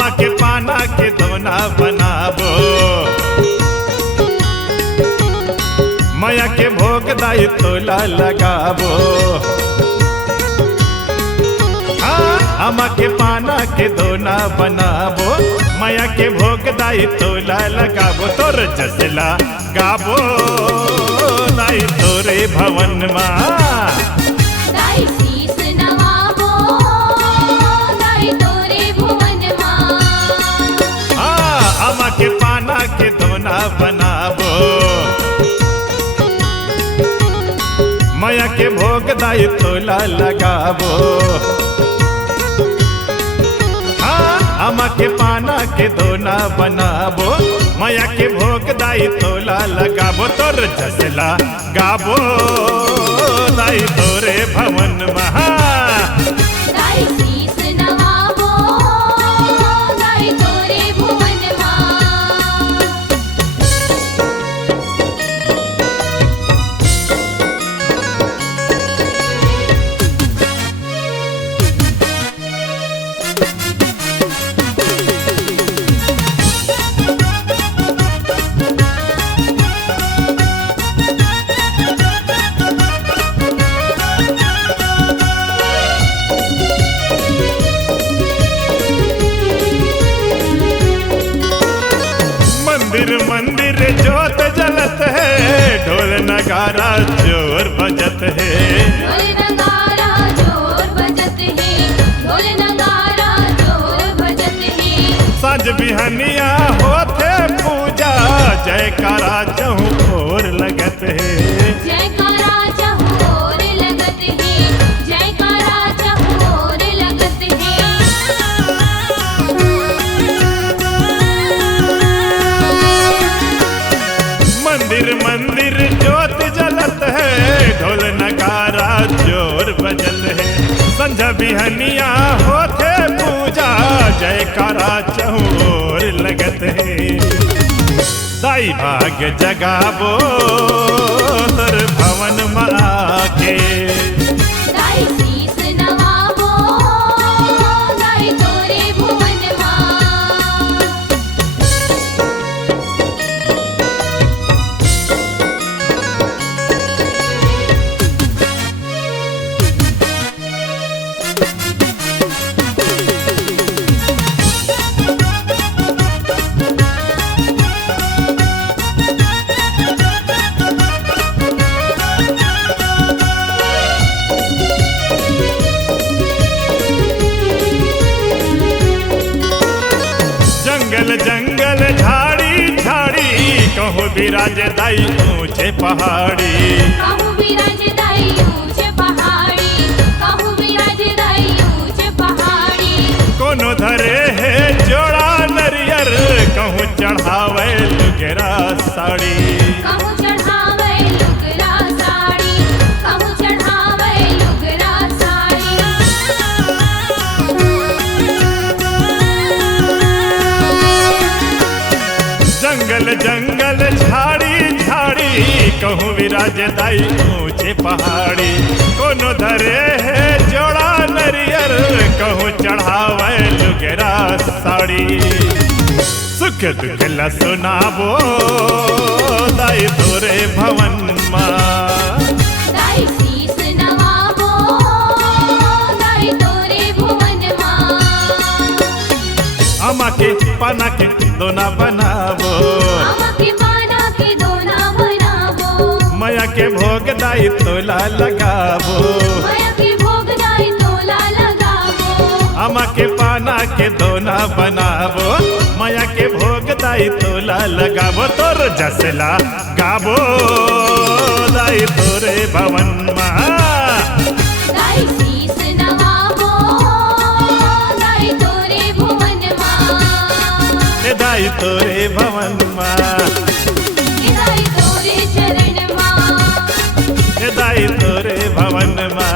आमा के पाना के दोना बनाबो माया के भोग दाई तोला लगाबो आमा के पाना के दोना बनाबो माया के भोग दाई तोला लगाबो तोर जसला गाबो दाई तोरे भवन माँ दाई शीस नवाबो दाई तोरे भुवन माँ आमा के पाना के दोना बनाबो माया के भोग दाई तोला लगाबो आमा के पाना के दोना बनाबो माया के भोग दाई तोला लगाबो तोर जसला गाबो दाई तोरे भवन महा दाई शीस नवाबो दाई तोरे भुवन माँ मंदिर मंदिर जोत जलत है ढोल नगारा जोर बजत है ढोल नगारा जोर बजत है ढोल नगारा जोर बजत है साँझ बिहनिया होते पूजा जयकारा चहु और लगत है जयकारा चहोर लगत है जयकारा चहोर लगत है मंदिर मंदिर जोत जलत है ढोल नगारा जोर बजत है संझा बिहनिया होते पूजा जयकारा चहोर लगत है दाई भाग जगाबो तर भवन माँ के दाई शीस नवाबो दाई तोरे भुवन माँ जंगल जंगल झाड़ी झाड़ी कहो विराज दाई ऊंचे पहाड़ी कहूँ विराज दाई ऊंचे पहाड़ी कहूँ विराज दाई ऊंचे पहाड़ी कोनो धरे है जोड़ा नरियर कहूँ चढ़ावे लुगेरा साड़ी कहूँ चढ़ावे लुगरा साड़ी कहूँ चढ़ावे लुगरा साड़ी जंगल जंगल झाड़ी झाड़ी कहूँ विराज दाई ऊंचे पहाड़ी कोनो धरे है जोड़ा नरियर कहूँ चढ़ावे लुगेरा साड़ी सुख दुख ला सुनाबो दाई तोरे भवन माँ दाई शीस नवाबो दाई तोरे भुवन माँ आमा के पाना के दोना बनाबो आमा के पाना के दोना बनाबो माया के भोग दाई तोला लगाबो माया के भोग दाई तोला लगाबो आमा के पाना के दोना बनाबो माया के भोग दाई तोला लगाबो तोर जसला गाबो दाई तोरे भवन माँ दाई शीस नवाबो दाई तोरे भुवन माँ दाई तोरे भवन माँ दाई तोरे चरण माँ दाई तोरे भवन माँ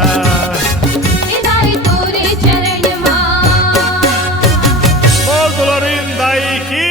दाई तोरे चरण माँ बोल दुलारी दाई की